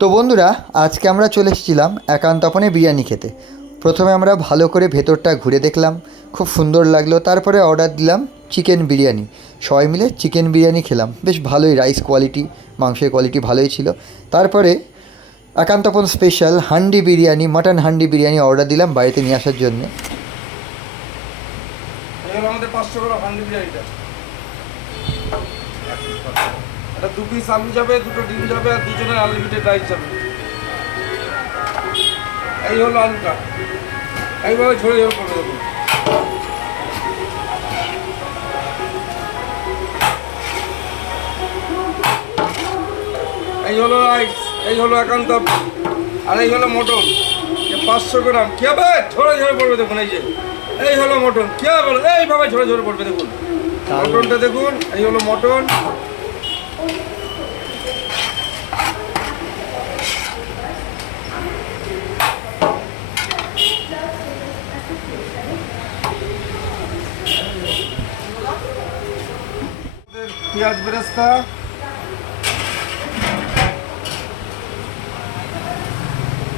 তো বন্ধুরা, আজকে আমরা চলে এসেছিলাম একান্তপনে বিরিয়ানি খেতে। প্রথমে আমরা ভালো করে ভেতরটা ঘুরে দেখলাম, খুব সুন্দর লাগল। তারপরে অর্ডার দিলাম চিকেন বিরিয়ানি। সবাই মিলে চিকেন বিরিয়ানি খেলাম। বেশ ভালোই রাইস কোয়ালিটি মাংসের কোয়ালিটি ভালোই ছিল। তারপরে একান্তপন special handi biryani mutton handi biryani order দিলাম বাড়িতে নিয়ে আসার জন্য। আমাদের পাঁচশো হান্ডি বিরিয়ানিটা। এটা দু পিস আলু যাবে, দুটো ডিম যাবে আর দুজনের আনলিমিটেড রাইস যাবে। এই হলো আলুটা। এইভাবে ঝরে ঝরে করে দেবো এই হলো রাইস এই হলো একান্ত আর এই হলো মটন। পাঁচশো গ্রাম। কি হবে? ঝরে ঝরে পড়বে দেখুন এই যে। এই হলো মটন। কি হবে? এইভাবে ঝরে ঝরে পড়বে দেখুন। মটনটা দেখুন, এই হলো মটন। পেঁয়াজ বেরেস্তা।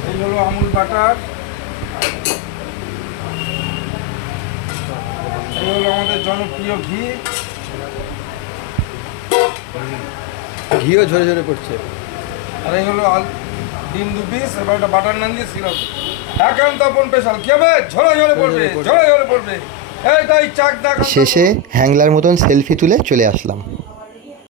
এই হলো আমুল বাটার। এই হলো আমাদের জনপ্রিয় ঘি। ঘিও ঝরে ঝরে পড়ছে। আর এই হলো আল ডিম দু পিস এবার একটা বাটার নান দিয়ে সিরাপ। একান্ত আপন স্পেশাল কি হবে? ঝরে ঝরে পড়বে ঝরে ঝরে পড়বে। এই তাই চাক দেখ শেষে হ্যাংলার মতন সেলফি তুলে চলে আসলাম।